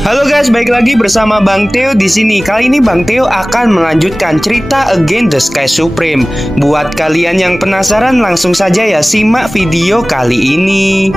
Halo guys, balik lagi bersama Bang Theo di sini. Kali ini Bang Theo akan melanjutkan cerita Against the Sky Supreme. Buat kalian yang penasaran, langsung saja ya simak video kali ini.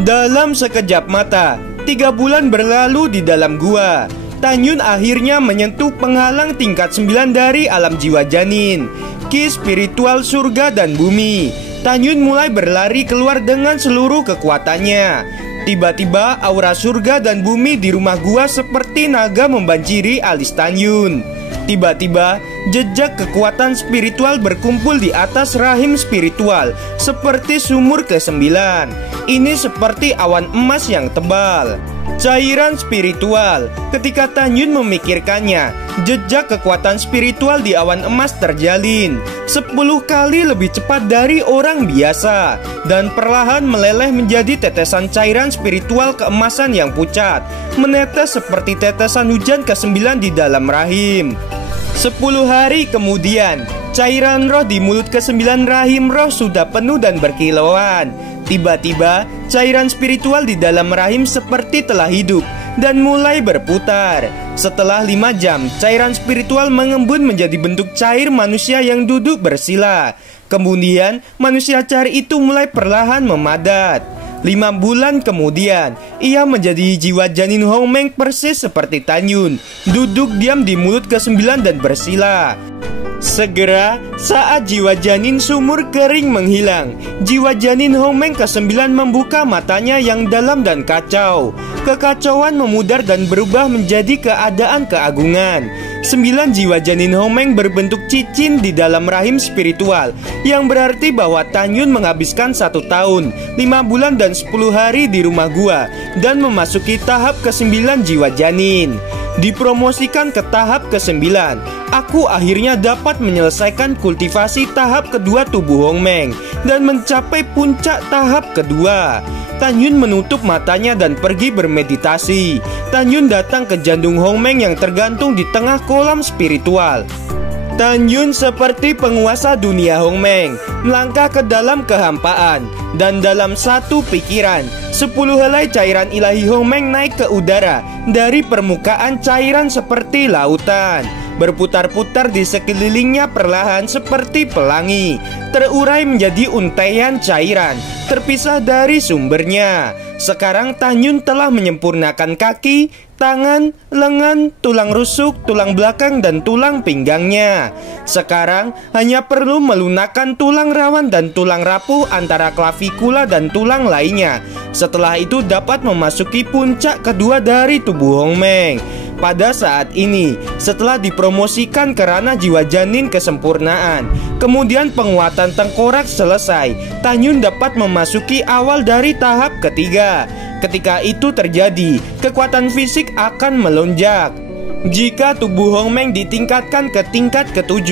Dalam sekejap mata, 3 bulan berlalu di dalam gua. Tanyun akhirnya menyentuh penghalang tingkat 9 dari alam jiwa janin, ki spiritual surga dan bumi. Tanyun mulai berlari keluar dengan seluruh kekuatannya. Tiba-tiba aura surga dan bumi di rumah gua seperti naga membanjiri alis Tanyun. Tiba-tiba jejak kekuatan spiritual berkumpul di atas rahim spiritual seperti sumur ke-9. Ini seperti awan emas yang tebal, cairan spiritual. Ketika Tanyun memikirkannya, jejak kekuatan spiritual di awan emas terjalin 10 kali lebih cepat dari orang biasa, dan perlahan meleleh menjadi tetesan cairan spiritual keemasan yang pucat, menetes seperti tetesan hujan ke-9 di dalam rahim. 10 hari kemudian, cairan roh di mulut ke-9 rahim roh sudah penuh dan berkilauan. Tiba-tiba, cairan spiritual di dalam rahim seperti telah hidup dan mulai berputar. Setelah 5 jam, cairan spiritual mengembun menjadi bentuk cair manusia yang duduk bersila. Kemudian, manusia cair itu mulai perlahan memadat. 5 bulan kemudian, ia menjadi jiwa janin Hongmeng persis seperti Tanyun, duduk diam di mulut ke-9 dan bersila. Segera, saat jiwa janin sumur kering menghilang, jiwa janin Hongmeng ke-9 membuka matanya yang dalam dan kacau. Kekacauan memudar dan berubah menjadi keadaan keagungan. 9 jiwa janin Hongmeng berbentuk cincin di dalam rahim spiritual, yang berarti bahwa Tanyun menghabiskan 1 tahun, 5 bulan dan 10 hari di rumah gua, dan memasuki tahap ke-9 jiwa janin. Dipromosikan ke tahap ke-9, aku akhirnya dapat menyelesaikan kultivasi tahap kedua tubuh Hongmeng dan mencapai puncak tahap kedua. Tanyun menutup matanya dan pergi bermeditasi. Tanyun datang ke jantung Hongmeng yang tergantung di tengah kolam spiritual. Tanyun seperti penguasa dunia Hongmeng, melangkah ke dalam kehampaan, dan dalam satu pikiran, 10 helai cairan ilahi Hongmeng naik ke udara dari permukaan cairan seperti lautan, berputar-putar di sekelilingnya perlahan seperti pelangi, terurai menjadi untaian cairan, terpisah dari sumbernya. Sekarang Tanyun telah menyempurnakan kaki, tangan, lengan, tulang rusuk, tulang belakang, dan tulang pinggangnya. Sekarang hanya perlu melunakkan tulang rawan dan tulang rapuh antara klavikula dan tulang lainnya. Setelah itu dapat memasuki puncak kedua dari tubuh Hongmeng. Pada saat ini, setelah dipromosikan ke ranah jiwa janin kesempurnaan, kemudian penguatan tengkorak selesai, Tanyun dapat memasuki awal dari tahap ketiga. Ketika itu terjadi, kekuatan fisik akan melonjak. Jika tubuh Hongmeng ditingkatkan ke tingkat ke-7,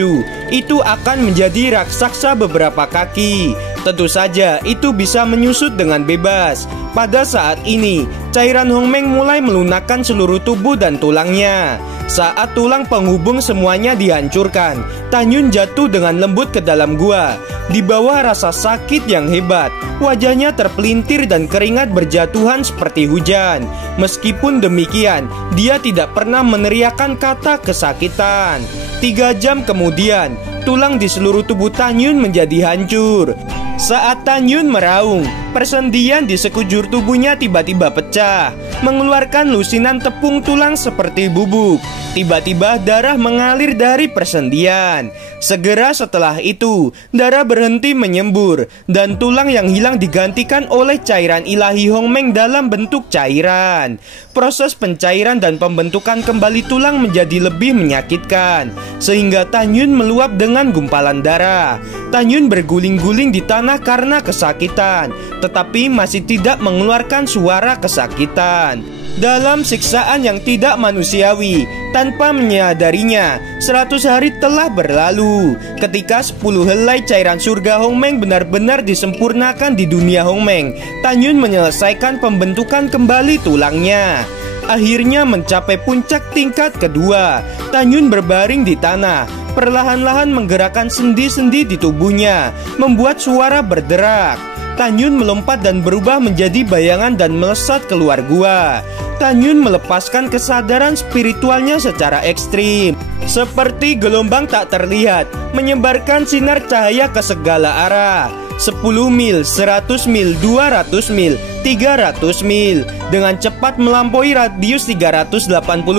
itu akan menjadi raksasa beberapa kaki. Tentu saja itu bisa menyusut dengan bebas. Pada saat ini, cairan Hongmeng mulai melunakkan seluruh tubuh dan tulangnya. Saat tulang penghubung semuanya dihancurkan, Tanyun jatuh dengan lembut ke dalam gua. Di bawah rasa sakit yang hebat, wajahnya terpelintir dan keringat berjatuhan seperti hujan. Meskipun demikian, dia tidak pernah meneriakkan kata kesakitan. 3 jam kemudian, tulang di seluruh tubuh Tanyun menjadi hancur. Saat Tanyun meraung, persendian di sekujur tubuhnya tiba-tiba pecah, mengeluarkan lusinan tepung tulang seperti bubuk. Tiba-tiba darah mengalir dari persendian. Segera setelah itu, darah berhenti menyembur, dan tulang yang hilang digantikan oleh cairan ilahi Hongmeng dalam bentuk cairan. Proses pencairan dan pembentukan kembali tulang menjadi lebih menyakitkan, sehingga Tanyun meluap dengan gumpalan darah. Tanyun berguling-guling di tanah karena kesakitan, tetapi masih tidak mengeluarkan suara kesakitan. Dalam siksaan yang tidak manusiawi, tanpa menyadarinya, 100 hari telah berlalu. Ketika 10 helai cairan surga Hongmeng benar-benar disempurnakan di dunia Hongmeng, Tanyun menyelesaikan pembentukan kembali tulangnya. Akhirnya mencapai puncak tingkat kedua. Tanyun berbaring di tanah, perlahan-lahan menggerakkan sendi-sendi di tubuhnya, membuat suara berderak. Tanyun melompat dan berubah menjadi bayangan dan melesat keluar gua. Tanyun melepaskan kesadaran spiritualnya secara ekstrim, seperti gelombang tak terlihat, menyebarkan sinar cahaya ke segala arah. 10 mil, 100 mil, 200 mil, 300 mil, dengan cepat melampaui radius 380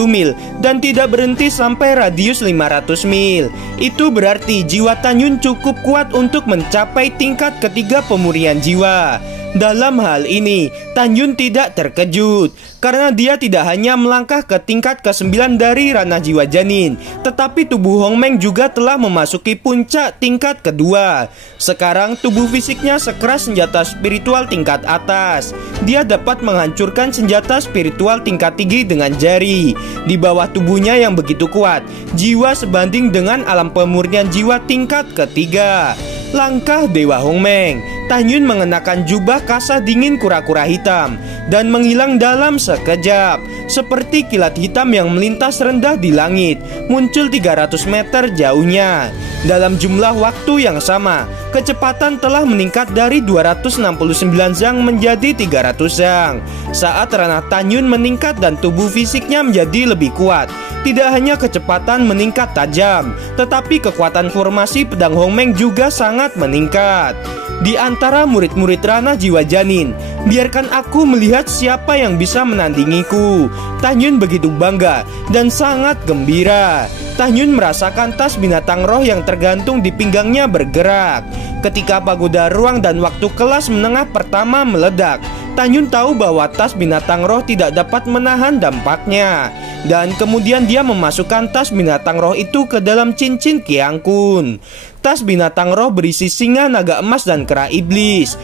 mil dan tidak berhenti sampai radius 500 mil. Itu berarti jiwa Tanyun cukup kuat untuk mencapai tingkat ketiga pemurnian jiwa. Dalam hal ini, Tanyun tidak terkejut karena dia tidak hanya melangkah ke tingkat ke-9 dari ranah jiwa janin, tetapi tubuh Hongmeng juga telah memasuki puncak tingkat kedua. Sekarang tubuh fisiknya sekeras senjata spiritual tingkat atas. Dia dapat menghancurkan senjata spiritual tingkat tinggi dengan jari. Di bawah tubuhnya yang begitu kuat, jiwa sebanding dengan alam pemurnian jiwa tingkat ketiga. Langkah Dewa Hongmeng. Tanyun mengenakan jubah kasah dingin kura-kura hitam dan menghilang dalam sekejap. Seperti kilat hitam yang melintas rendah di langit, muncul 300 meter jauhnya. Dalam jumlah waktu yang sama, kecepatan telah meningkat dari 269 zang menjadi 300 zang. Saat ranah Tanyun meningkat dan tubuh fisiknya menjadi lebih kuat, tidak hanya kecepatan meningkat tajam, tetapi kekuatan formasi pedang Hongmeng juga sangat meningkat. Di antara murid-murid ranah jiwa janin, biarkan aku melihat siapa yang bisa menandingiku. Tanyun begitu bangga dan sangat gembira. Tanyun merasakan tas binatang roh yang tergantung di pinggangnya bergerak. Ketika pagoda ruang dan waktu kelas menengah pertama meledak, Tanyun tahu bahwa tas binatang roh tidak dapat menahan dampaknya. Dan kemudian dia memasukkan tas binatang roh itu ke dalam cincin Qiang Kun. Tas binatang roh berisi singa, naga emas, dan kera iblis.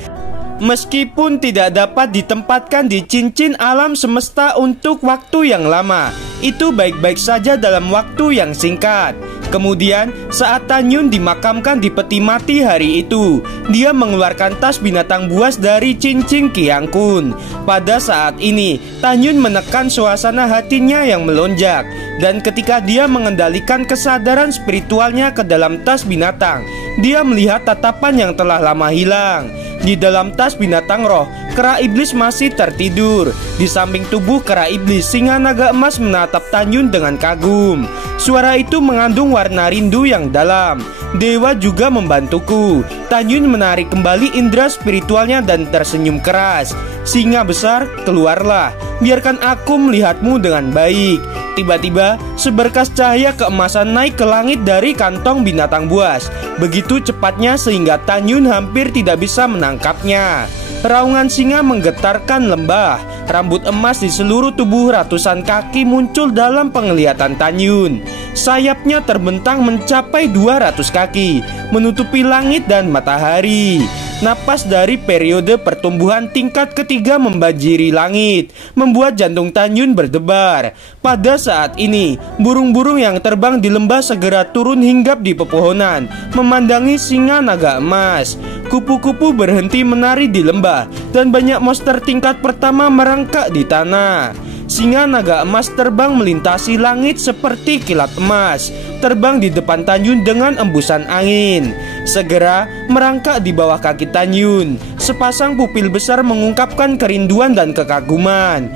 Meskipun tidak dapat ditempatkan di cincin alam semesta untuk waktu yang lama, itu baik-baik saja dalam waktu yang singkat. Kemudian saat Tanyun dimakamkan di peti mati hari itu, dia mengeluarkan tas binatang buas dari cincin Qiang Kun. Pada saat ini Tanyun menekan suasana hatinya yang melonjak. Dan ketika dia mengendalikan kesadaran spiritualnya ke dalam tas binatang, dia melihat tatapan yang telah lama hilang. Di dalam tas binatang roh, kera iblis masih tertidur. Di samping tubuh kera iblis, singa naga emas menatap Tanyun dengan kagum. Suara itu mengandung warna rindu yang dalam. Dewa juga membantuku. Tanyun menarik kembali indera spiritualnya dan tersenyum keras. Singa besar, keluarlah. Biarkan aku melihatmu dengan baik. Tiba-tiba, seberkas cahaya keemasan naik ke langit dari kantong binatang buas. Begitu cepatnya sehingga Tanyun hampir tidak bisa menangkapnya. Raungan singa menggetarkan lembah. Rambut emas di seluruh tubuh ratusan kaki muncul dalam penglihatan Tanyun. Sayapnya terbentang mencapai 200 kaki, menutupi langit dan matahari. Napas dari periode pertumbuhan tingkat ketiga membanjiri langit, membuat jantung Tanyun berdebar. Pada saat ini, burung-burung yang terbang di lembah segera turun hinggap di pepohonan, memandangi singa naga emas. Kupu-kupu berhenti menari di lembah, dan banyak monster tingkat pertama merangkak di tanah. Singa naga emas terbang melintasi langit seperti kilat emas, terbang di depan Tanyun dengan embusan angin. Segera merangkak di bawah kaki Tanyun. Sepasang pupil besar mengungkapkan kerinduan dan kekaguman.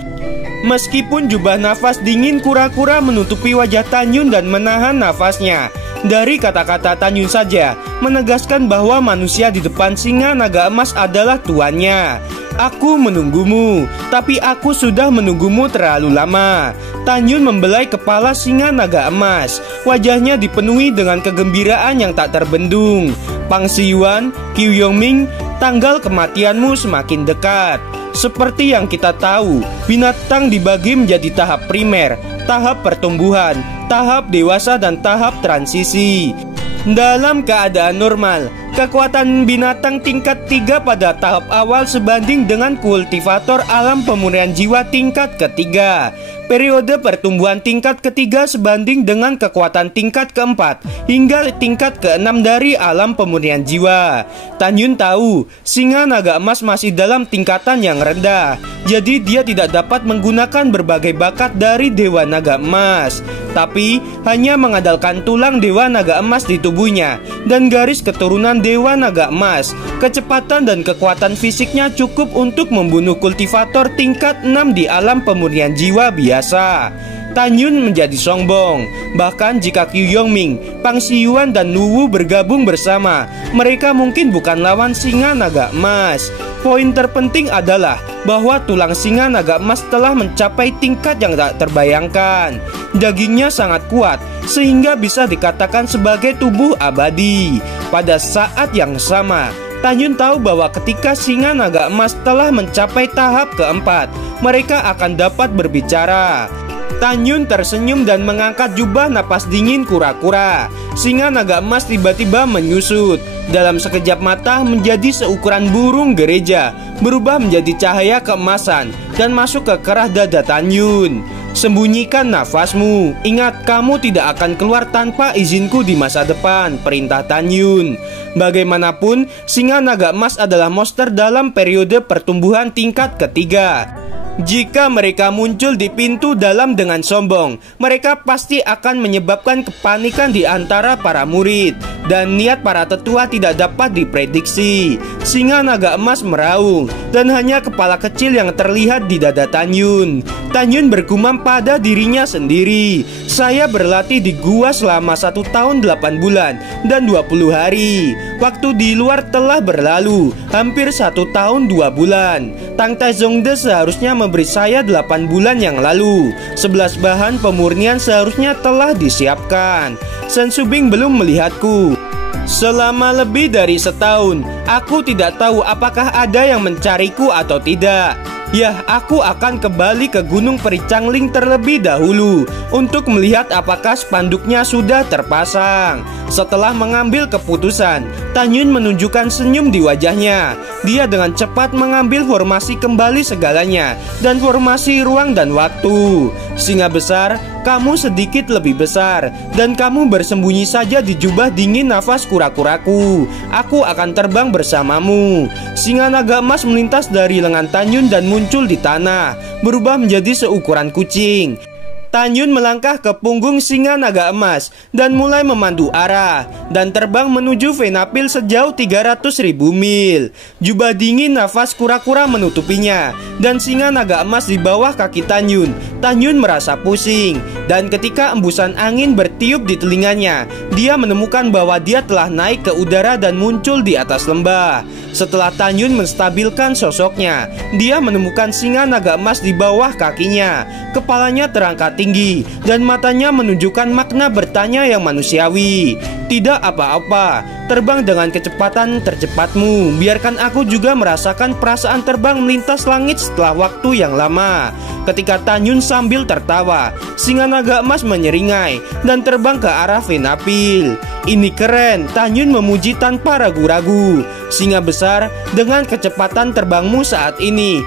Meskipun jubah nafas dingin kura-kura menutupi wajah Tanyun dan menahan nafasnya, dari kata-kata Tanyun saja menegaskan bahwa manusia di depan singa naga emas adalah tuannya. Aku menunggumu, tapi aku sudah menunggumu terlalu lama. Tanyun membelai kepala singa naga emas. Wajahnya dipenuhi dengan kegembiraan yang tak terbendung. Pang Siyuan, Qiu Yongming, tanggal kematianmu semakin dekat. Seperti yang kita tahu, binatang dibagi menjadi tahap primer, tahap pertumbuhan, tahap dewasa, dan tahap transisi. Dalam keadaan normal, kekuatan binatang tingkat 3 pada tahap awal sebanding dengan kultivator alam pemurnian jiwa tingkat ketiga. Periode pertumbuhan tingkat ketiga sebanding dengan kekuatan tingkat keempat hingga tingkat keenam dari alam pemurnian jiwa. Tanyun tahu, singa naga emas masih dalam tingkatan yang rendah. Jadi dia tidak dapat menggunakan berbagai bakat dari Dewa Naga Emas, tapi hanya mengandalkan tulang Dewa Naga Emas di tubuhnya dan garis keturunan Dewa Naga Emas. Kecepatan dan kekuatan fisiknya cukup untuk membunuh kultivator tingkat 6 di alam pemurnian jiwa biasa. Tan Yun menjadi sombong. Bahkan jika Qiu Yongming, Pang Shiyuan dan Luwu bergabung bersama, mereka mungkin bukan lawan singa naga emas. Poin terpenting adalah bahwa tulang singa naga emas telah mencapai tingkat yang tak terbayangkan. Dagingnya sangat kuat sehingga bisa dikatakan sebagai tubuh abadi. Pada saat yang sama, Tan Yun tahu bahwa ketika singa naga emas telah mencapai tahap keempat, mereka akan dapat berbicara. Tan Yun tersenyum dan mengangkat jubah napas dingin kura-kura. Singa naga emas tiba-tiba menyusut. Dalam sekejap mata menjadi seukuran burung gereja, berubah menjadi cahaya keemasan dan masuk ke kerah dada Tan Yun. Sembunyikan nafasmu. Ingat, kamu tidak akan keluar tanpa izinku di masa depan, perintah Tan Yun. Bagaimanapun, singa naga emas adalah monster dalam periode pertumbuhan tingkat ketiga. Jika mereka muncul di pintu dalam dengan sombong, mereka pasti akan menyebabkan kepanikan di antara para murid, dan niat para tetua tidak dapat diprediksi. Singa naga emas meraung, dan hanya kepala kecil yang terlihat di dada Tan Yun. Tan Yun bergumam pada dirinya sendiri, saya berlatih di gua selama 1 tahun 8 bulan dan 20 hari. Waktu di luar telah berlalu, hampir 1 tahun 2 bulan. Tang Taizongde seharusnya memberi saya 8 bulan yang lalu. 11 bahan pemurnian seharusnya telah disiapkan. Shen Shubing belum melihatku selama lebih dari setahun. Aku tidak tahu apakah ada yang mencariku atau tidak. Ya, aku akan kembali ke Gunung Peri Changling terlebih dahulu untuk melihat apakah spanduknya sudah terpasang. Setelah mengambil keputusan, Tan Yun menunjukkan senyum di wajahnya. Dia dengan cepat mengambil formasi kembali segalanya dan formasi ruang dan waktu. Singa besar, kamu sedikit lebih besar, dan kamu bersembunyi saja di jubah dingin nafas kura-kuraku. Aku akan terbang bersamamu. Singa naga emas melintas dari lengan Tan Yun dan muncul di tanah, berubah menjadi seukuran kucing. Tan Yun melangkah ke punggung singa naga emas dan mulai memandu arah dan terbang menuju Venapil sejauh 300.000 mil. Jubah dingin nafas kura-kura menutupinya dan singa naga emas di bawah kaki Tan Yun. Tan Yun merasa pusing, dan ketika embusan angin bertiup di telinganya, dia menemukan bahwa dia telah naik ke udara dan muncul di atas lembah. Setelah Tan Yun menstabilkan sosoknya, dia menemukan singa naga emas di bawah kakinya. Kepalanya terangkat tinggi dan matanya menunjukkan makna bertanya yang manusiawi. Tidak apa-apa, terbang dengan kecepatan tercepatmu. Biarkan aku juga merasakan perasaan terbang melintas langit setelah waktu yang lama. Ketika Tan Yun sambil tertawa, singa naga emas menyeringai dan terbang ke arah Venapil. Ini keren, Tan Yun memuji tanpa ragu-ragu. Singa besar, dengan kecepatan terbangmu saat ini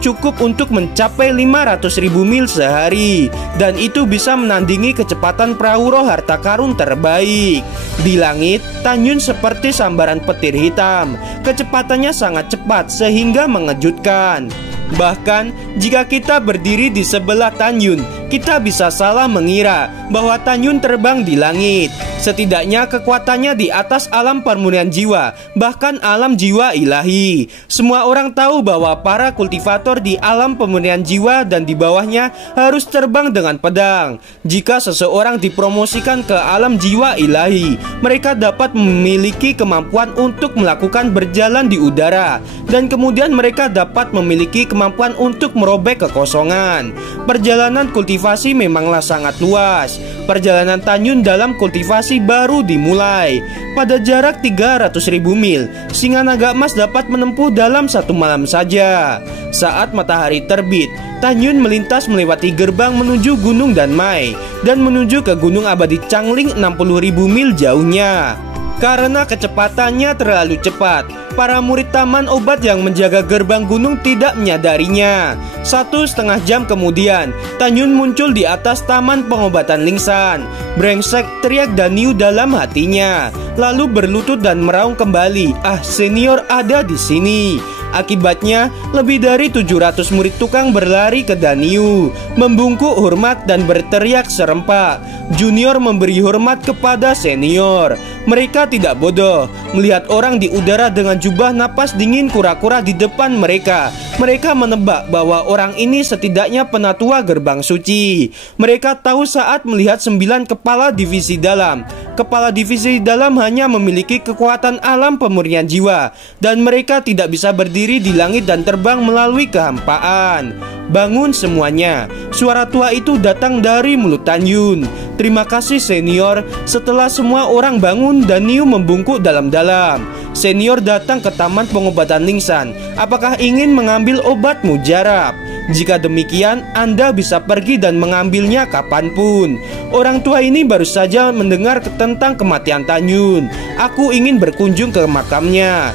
cukup untuk mencapai 500.000 mil sehari, dan itu bisa menandingi kecepatan perahu roh harta karun terbaik. Di langit, Tan Yun seperti sambaran petir hitam. Kecepatannya sangat cepat sehingga mengejutkan. Bahkan jika kita berdiri di sebelah Tan Yun, kita bisa salah mengira bahwa Tan Yun terbang di langit. Setidaknya kekuatannya di atas alam permurnian jiwa, bahkan alam jiwa ilahi. Semua orang tahu bahwa para kultivator di alam pemurnian jiwa dan di bawahnya harus terbang dengan pedang. Jika seseorang dipromosikan ke alam jiwa ilahi, mereka dapat memiliki kemampuan untuk melakukan berjalan di udara, dan kemudian mereka dapat memiliki kemampuan untuk merobek kekosongan. Perjalanan kultivasi memanglah sangat luas. Perjalanan Tan Yun dalam kultivasi baru dimulai. Pada jarak 300.000 mil, singa naga emas dapat menempuh dalam 1 malam saja. Saat matahari terbit, Tan Yun melintas melewati gerbang menuju Gunung Danmai dan menuju ke Gunung Abadi Changling 60.000 mil jauhnya. Karena kecepatannya terlalu cepat, para murid taman obat yang menjaga gerbang gunung tidak menyadarinya. 1,5 jam kemudian, Tan Yun muncul di atas taman pengobatan Lingsan. Brengsek, teriak Daniu dalam hatinya, lalu berlutut dan meraung kembali. Ah, senior ada di sini. Akibatnya, lebih dari 700 murid tukang berlari ke Danyu, membungkuk hormat dan berteriak serempak. Junior memberi hormat kepada senior. Mereka tidak bodoh melihat orang di udara dengan jubah napas dingin kura-kura di depan mereka. Mereka menebak bahwa orang ini setidaknya penatua gerbang suci. Mereka tahu saat melihat 9 kepala divisi dalam. Kepala divisi dalam hanya memiliki kekuatan alam pemurnian jiwa, dan mereka tidak bisa berdiri di langit dan terbang melalui kehampaan. Bangun semuanya. Suara tua itu datang dari mulut Tanyun. Terima kasih senior. Setelah semua orang bangun, Danyu membungkuk dalam-dalam. Senior datang ke taman pengobatan Lingsan. Apakah ingin mengambil obat mujarab? Jika demikian, Anda bisa pergi dan mengambilnya kapanpun. Orang tua ini baru saja mendengar tentang kematian Tanyun. Aku ingin berkunjung ke makamnya.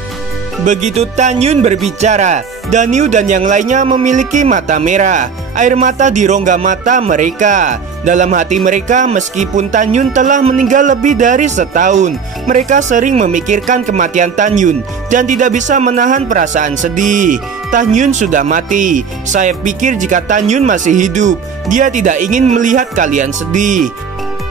Begitu Tanyun berbicara, Danyu dan yang lainnya memiliki mata merah. Air mata di rongga mata mereka. Dalam hati mereka, meskipun Tanyun telah meninggal lebih dari setahun, mereka sering memikirkan kematian Tanyun dan tidak bisa menahan perasaan sedih. Tanyun sudah mati. Saya pikir jika Tanyun masih hidup, dia tidak ingin melihat kalian sedih.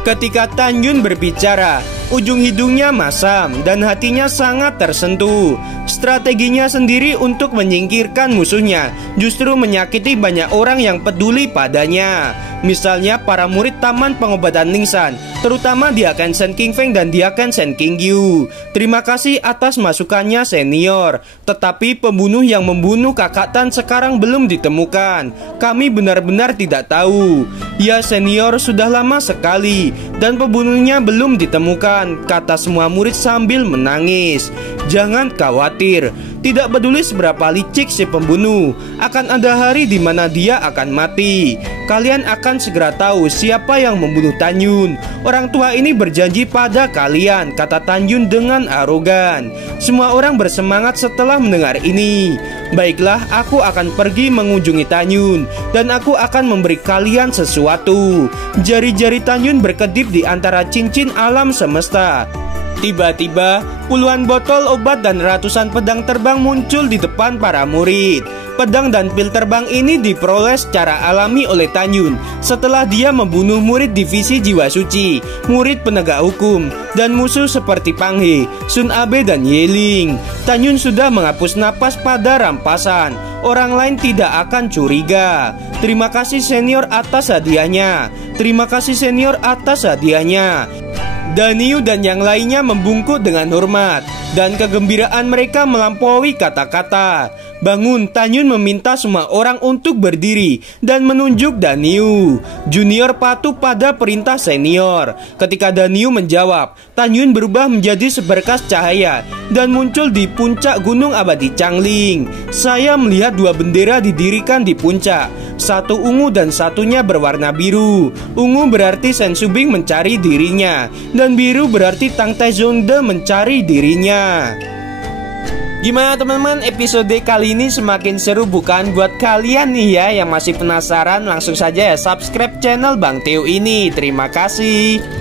Ketika Tanyun berbicara, ujung hidungnya masam dan hatinya sangat tersentuh. Strateginya sendiri untuk menyingkirkan musuhnya justru menyakiti banyak orang yang peduli padanya. Misalnya para murid Taman Pengobatan Lingsan, terutama Diaken Shen Qingfeng dan Diaken Shen Qingyu. Terima kasih atas masukannya senior. Tetapi pembunuh yang membunuh kakak Tan sekarang belum ditemukan. Kami benar-benar tidak tahu. Ya senior, sudah lama sekali dan pembunuhnya belum ditemukan, kata semua murid sambil menangis. Jangan khawatir, tidak peduli seberapa licik si pembunuh, akan ada hari di mana dia akan mati. Kalian akan segera tahu siapa yang membunuh Tanyun. Orang tua ini berjanji pada kalian, kata Tanyun dengan arogan. Semua orang bersemangat setelah mendengar ini. Baiklah, aku akan pergi mengunjungi Tanyun dan aku akan memberi kalian sesuatu. Jari-jari Tanyun berkedip di antara cincin alam semesta. Tiba-tiba, puluhan botol obat dan ratusan pedang terbang muncul di depan para murid. Pedang dan pil terbang ini diperoleh secara alami oleh Tanyun setelah dia membunuh murid divisi jiwa suci, murid penegak hukum, dan musuh seperti Pang He, Sun Abe, dan Yeling. Tanyun sudah menghapus napas pada rampasan. Orang lain tidak akan curiga. Terima kasih senior atas hadiahnya. Terima kasih senior atas hadiahnya. Danyu dan yang lainnya membungkuk dengan hormat, dan kegembiraan mereka melampaui kata-kata. Bangun, Tanyun meminta semua orang untuk berdiri dan menunjuk Danyu. Junior patuh pada perintah senior. Ketika Danyu menjawab, Tanyun berubah menjadi seberkas cahaya dan muncul di puncak gunung abadi Changling. Saya melihat dua bendera didirikan di puncak, satu ungu dan satunya berwarna biru. Ungu berarti Shen Subing mencari dirinya, dan biru berarti Tang Taizongde mencari dirinya. Gimana teman-teman, episode kali ini semakin seru bukan? Buat kalian nih ya yang masih penasaran, langsung saja ya subscribe channel Bang Theo ini. Terima kasih.